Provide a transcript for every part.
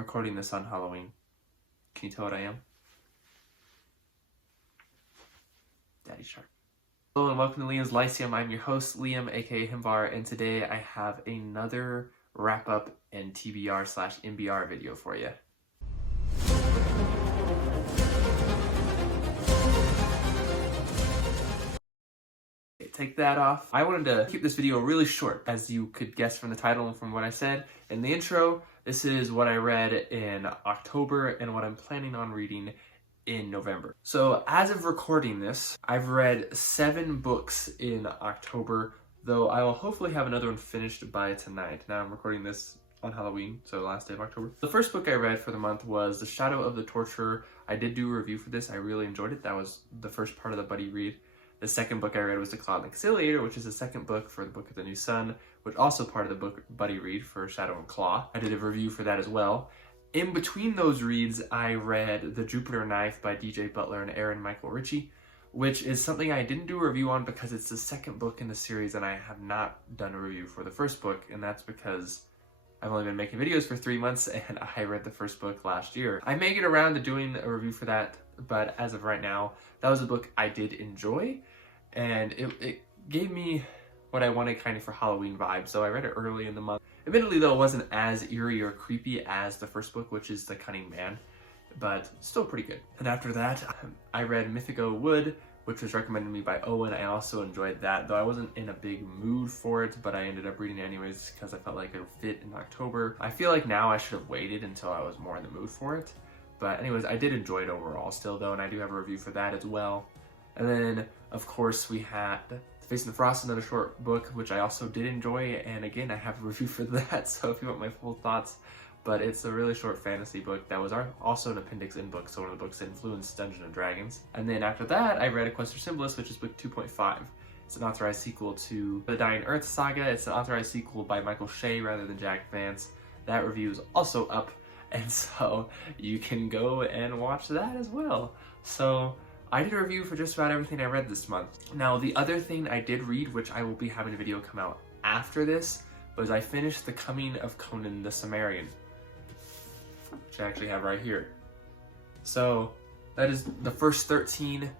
recording this on Halloween. Can you tell what I am? Daddy Shark. Hello and welcome to Liam's Lyceum. I'm your host, Liam, aka MBR, and today I have another wrap-up and TBR/MBR video for you. Take that off. I wanted to keep this video really short, as you could guess from the title and from what I said in the intro. This is what I read in October and what I'm planning on reading in November. So as of recording this, I've read 7 books in October, though I will hopefully have another one finished by tonight. Now I'm recording this on Halloween, so the last day of October. The first book I read for the month was The Shadow of the Torturer. I did do a review for this. I really enjoyed it. That was the first part of the buddy read. The second book I read was The Cloud and Conciliator, which is the second book for the Book of the New Sun, which also part of the book buddy read for Shadow and Claw. I did a review for that as well. In between those reads, I read The Jupiter Knife by DJ Butler and Aaron Michael Ritchie, which is something I didn't do a review on because it's the second book in the series and I have not done a review for the first book, and that's because I've only been making videos for 3 months and I read the first book last year. I may get around to doing a review for that, but as of right now, that was a book I did enjoy, and it gave me what I wanted kind of for Halloween vibes, so I read it early in the month. Admittedly though, it wasn't as eerie or creepy as the first book, which is The Cunning Man, but still pretty good. And after that, I read Mythico Wood, which was recommended to me by Owen. I also enjoyed that, though I wasn't in a big mood for it, but I ended up reading it anyways because I felt like it would fit in October. I feel like now I should have waited until I was more in the mood for it. But anyways, I did enjoy it overall still though, and I do have a review for that as well. And then, of course, we had Face and the Frost, another short book, which I also did enjoy, and again, I have a review for that, so if you want my full thoughts. But it's a really short fantasy book that was also an appendix in book, so one of the books that influenced Dungeons & Dragons. And then after that, I read A Quest for Symbolis, which is book 2.5. It's an authorized sequel to the Dying Earth saga. It's an authorized sequel by Michael Shea rather than Jack Vance. That review is also up, and so you can go and watch that as well. So I did a review for just about everything I read this month. Now, the other thing I did read, which I will be having a video come out after this, was I finished The Coming of Conan the Cimmerian, which I actually have right here. So that is the first 13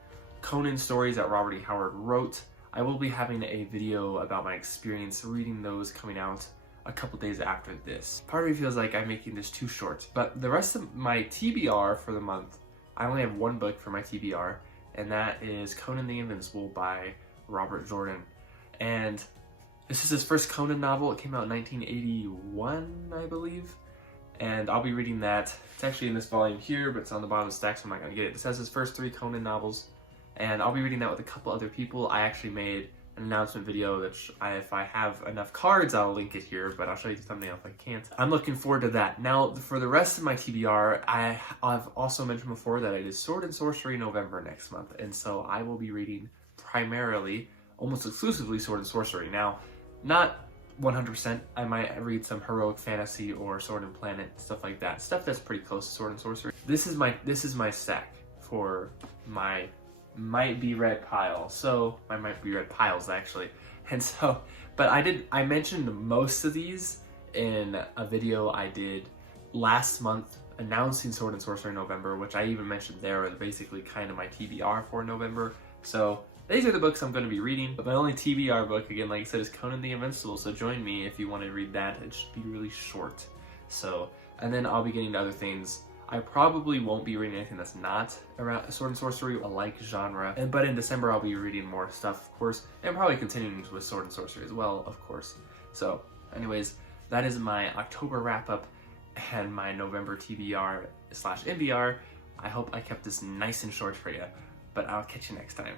Conan stories that Robert E. Howard wrote. I will be having a video about my experience reading those coming out a couple days after this. Part of me feels like I'm making this too short, but the rest of my TBR for the month, I only have one book for my TBR, and that is Conan the Invincible by Robert Jordan. And this is his first Conan novel. It came out in 1981, I believe. And I'll be reading that. It's actually in this volume here, but it's on the bottom of the stack, so I'm not going to get it. This has his first 3 Conan novels, and I'll be reading that with a couple other people. I actually made an announcement video that if I have enough cards, I'll link it here, but I'll show you the thumbnail if I can't. I'm looking forward to that. Now, for the rest of my TBR, I've also mentioned before that it is Sword Sorcery November next month, and so I will be reading primarily, almost exclusively, Sword Sorcery. Now, not 100%, I might read some heroic fantasy or Sword and Planet, stuff like that. Stuff that's pretty close to Sword and Sorcery. This is my stack for my might be read pile. So my might be read piles actually. And so, but I mentioned most of these in a video I did last month announcing Sword and Sorcery November, which I even mentioned there was basically kind of my TBR for November. So these are the books I'm going to be reading, but my only TBR book, again, like I said, is Conan the Invincible, so join me if you want to read that. It should be really short. So, and then I'll be getting to other things. I probably won't be reading anything that's not around Sword and Sorcery, a like genre, but in December I'll be reading more stuff, of course, and probably continuing with Sword and Sorcery as well, of course. So, anyways, that is my October wrap-up and my November TBR/MBR. I hope I kept this nice and short for you, but I'll catch you next time.